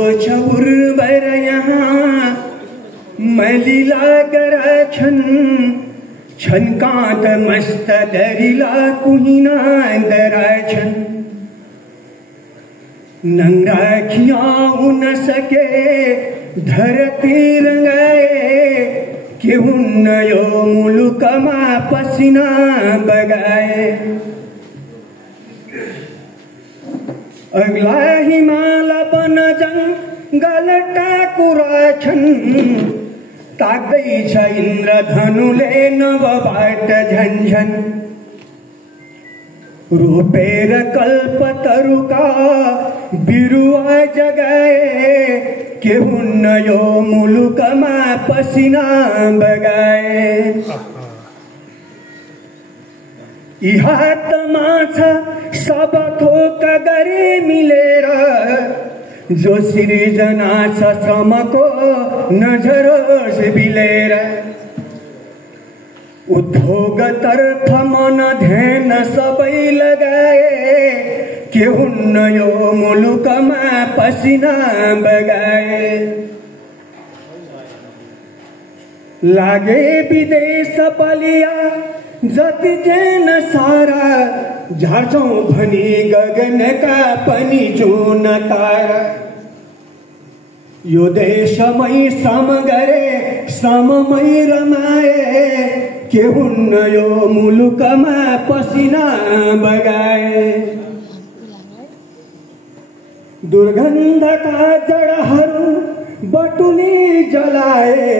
उर्वर यहाँ मलिला गराछन् छन्काँत मस्त दरिला कुहिना दराछन् नंगा खियाउ न सके धरती रंगाए के हुन्न यो मुलुकमा पसिना बगाए अग्ला हिमाल बन जंगल टाकुरा छन् ताक्दैछ इन्द्रधनुले नवबाट झन्झन रोपेर कल्पतरुका बिरुवा जगाए के हुन्न यो मुलुकमा पसिना बगाए इहा तमाछा सब थोक गरे मिलेर जो सिर्जना छ श्रमको नझरोस् बिलेर उद्योग तर्फ मन ध्यान सबै लगाए के हुन्न यो मुलुकमा पसिना बगाए लागे विदेश बलिया जति जेन सारा झार्छौं भनी गगनका पनि जुन तारा यो देशमै श्रम गरे श्रममै रमाए के हुन्न यो मुलुकमा पसिना बगाए दुर्गन्धका जडहरू बटुली जलाए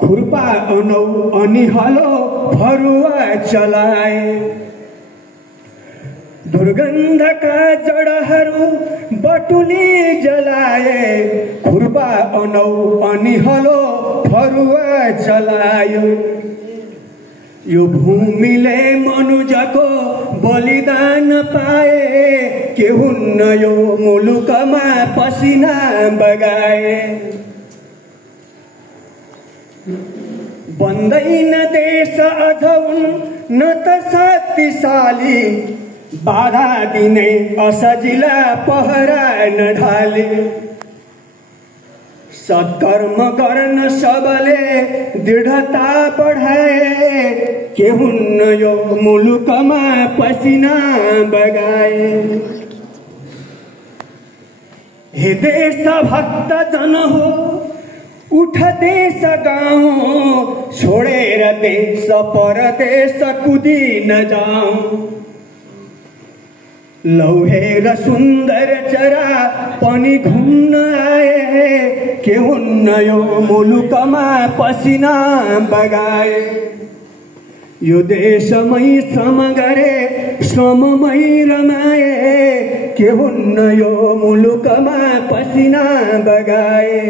खुर्पा अनौ अनि हलो फरुवा चलाए दुर्गन्धका जडहरू बटुली जलाए खुर्पा अनौ अनि हलो फरुवा चलायो यो भूमिले मनुजको बलिदान पाए के हुन्न यो मुलुकमा पसिना बगाए बन्दैन देश अधौन न त शक्तिशाली बाधा दिने असजिला पहरा न ढाले सत्कर्म गर्न सबले दृढता बढाए के हुन्न यो मुलुकमा पसिना बगाए हे देश भक्त जन हो उठ देश गाउँ छोडेर देश परदेश कुदी न जाऊँ लौहेर सुन्दर चरा पनि घुम्न आए के हुन्न यो मुलुकमा पसिना बगाए यो देशमै श्रम गरे श्रममै रमाए के हुन्न यो मुलुकमा पसिना बगाए